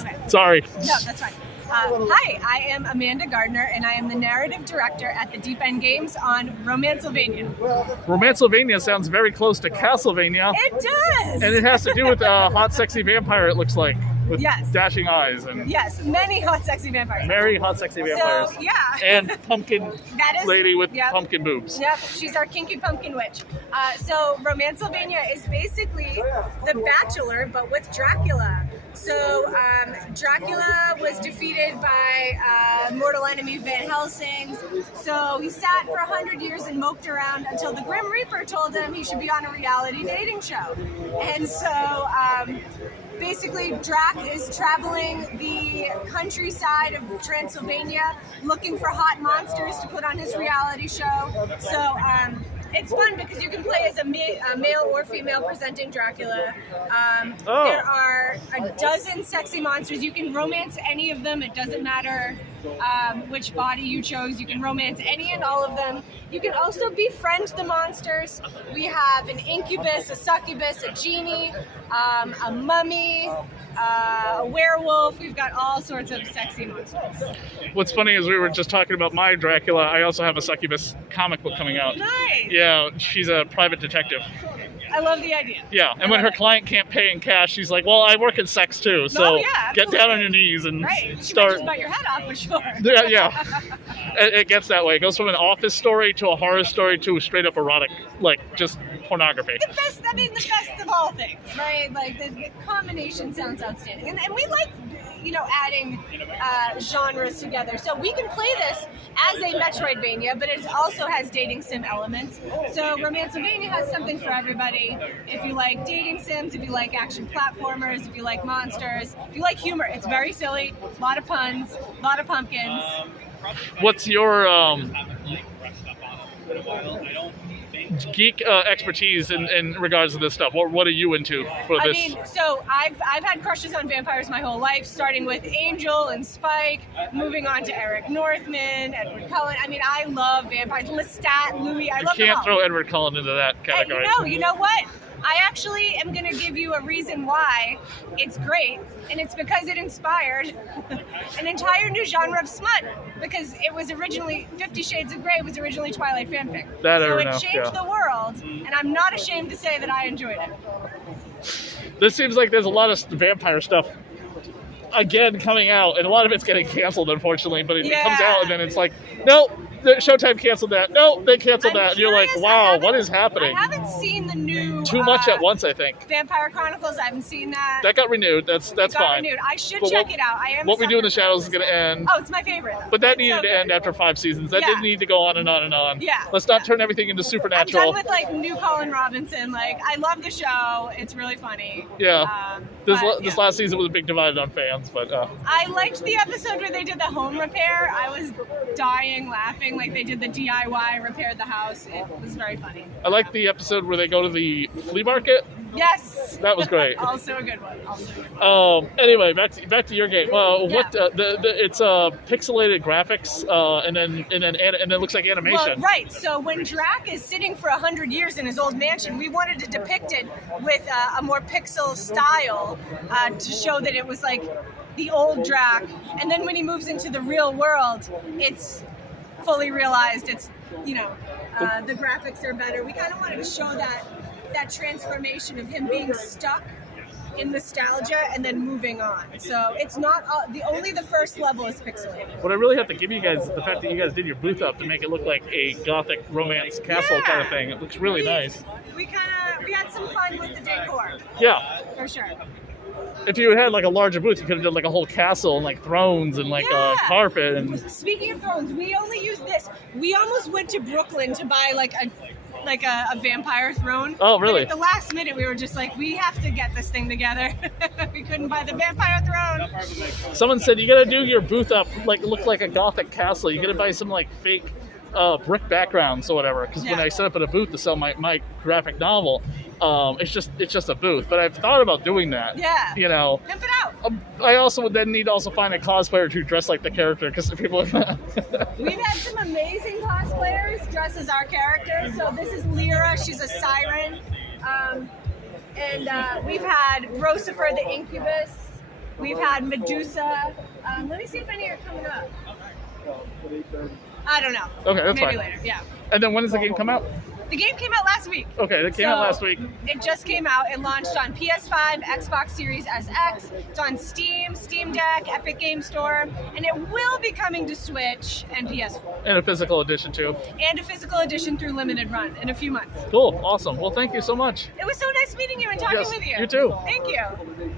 Okay. Sorry. No, that's fine. Hi, I am Amanda Gardner, and I am the narrative director at the Deep End Games on Romancelvania. Romancelvania sounds very close to Castlevania. It does! And it has to do with a hot, sexy vampire, it looks like. With Yes. dashing eyes. And Yes, many hot, sexy vampires. very hot, sexy vampires. So, yeah. And pumpkin That is, lady with yep. pumpkin boobs. Yep, she's our kinky pumpkin witch. So Romancelvania is basically The Bachelor, but with Dracula. So Dracula was defeated by mortal enemy Van Helsing. So he sat for 100 years and moped around until the Grim Reaper told him he should be on a reality dating show. And so basically Drac is traveling the countryside of Transylvania looking for hot monsters to put on his reality show. So it's fun because you can play as a male or female presenting Dracula. There are a dozen sexy monsters. You can romance any of them. It doesn't matter which body you chose. You can romance any and all of them. You can also befriend the monsters. We have an incubus, a succubus, a genie, a mummy, a werewolf. We've got all sorts of sexy monsters. What's funny is we were just talking about my Dracula. I also have a succubus comic book coming out. Nice! Yeah, she's a private detective. I love the idea. Yeah, and when her client can't pay in cash, she's like, well, I work in sex too, so get down on your knees and start. She might just bite your head off for sure. Yeah. It gets that way. It goes from an office story to a horror story to a straight up erotic, like just pornography. The best of all things, right? Like the combination sounds outstanding, and we like, adding genres together. So we can play this as a Metroidvania, but it also has dating sim elements. So Romancelvania has something for everybody. If you like dating sims, if you like action platformers, if you like monsters, if you like humor, it's very silly, a lot of puns, a lot of pumpkins. What's your geek expertise in regards to this stuff? What are you into for this? I mean, so I've had crushes on vampires my whole life, starting with Angel and Spike, moving on to Eric Northman, Edward Cullen. I mean, I love vampires. Lestat, Louis, I love them all. You can't throw Edward Cullen into that category. No, you know what? I actually am going to give you a reason why it's great, and it's because it inspired an entire new genre of smut, because it was originally, 50 Shades of Grey was originally Twilight fanfic. So it changed the world, and I'm not ashamed to say that I enjoyed it. This seems like there's a lot of vampire stuff again coming out, and a lot of it's getting canceled, unfortunately, but it comes out and then it's like, nope. Showtime canceled that. No, they canceled that. And you're like, wow, what is happening? I haven't seen the new... Too much at once, I think. Vampire Chronicles, I haven't seen that. That got renewed. That's fine. Renewed. I should check it out. I am. What We Do in the Shadows is going to end. Oh, it's my favorite. But that needed to end after 5 seasons. That didn't need to go on and on and on. Yeah. Let's not turn everything into Supernatural. I'm done with New Colin Robinson. I love the show. It's really funny. Yeah. This last season was a big divide on fans, but... I liked the episode where they did the home repair. I was dying laughing. They did the DIY, repaired the house. It was very funny. I liked the episode where they go to the flea market. Yes. That was great. Also a good one. Anyway, back to your game. It's pixelated graphics, and then it looks like animation. Well, right. So when Drac is sitting for 100 years in his old mansion, we wanted to depict it with a more pixel style to show that it was like the old Drac. And then when he moves into the real world, it's fully realized. It's the graphics are better. We kind of wanted to show that transformation of him being stuck in nostalgia and then moving on. So it's not only the first level is pixelated. What I really have to give you guys is the fact that you guys did your booth up to make it look like a gothic romance castle kind of thing. It looks really nice. We had some fun with the decor. Yeah. For sure. If you had a larger booth, you could have done a whole castle and thrones and a carpet. And speaking of thrones, we only used this. We almost went to Brooklyn to buy a vampire throne. Oh, really? But at the last minute, we were just we have to get this thing together. We couldn't buy the vampire throne. Someone said you got to do your booth up look like a gothic castle. You got to buy some fake brick backgrounds or whatever. Because when I set up at a booth to sell my graphic novel, it's just a booth. But I've thought about doing that. Yeah. Pimp it out. I also would then need to also find a cosplayer to dress like the character, because people. We've had some amazing cosplayers dress as our characters. So this is Lyra. She's a siren. And we've had Rosifer the Incubus. We've had Medusa. Let me see if any are coming up. I don't know. Okay, that's Maybe fine. later. Yeah. And then when does the game come out? The game came out last week. Okay, it came out last week. It just came out. It launched on PS5, Xbox Series SX. It's on Steam, Steam Deck, Epic Game Store, and it will be coming to Switch and PS4. And a physical edition too. And a physical edition through Limited Run in a few months. Cool, awesome. Well, thank you so much. It was so nice meeting you and talking Yes, with you. you too. Thank you.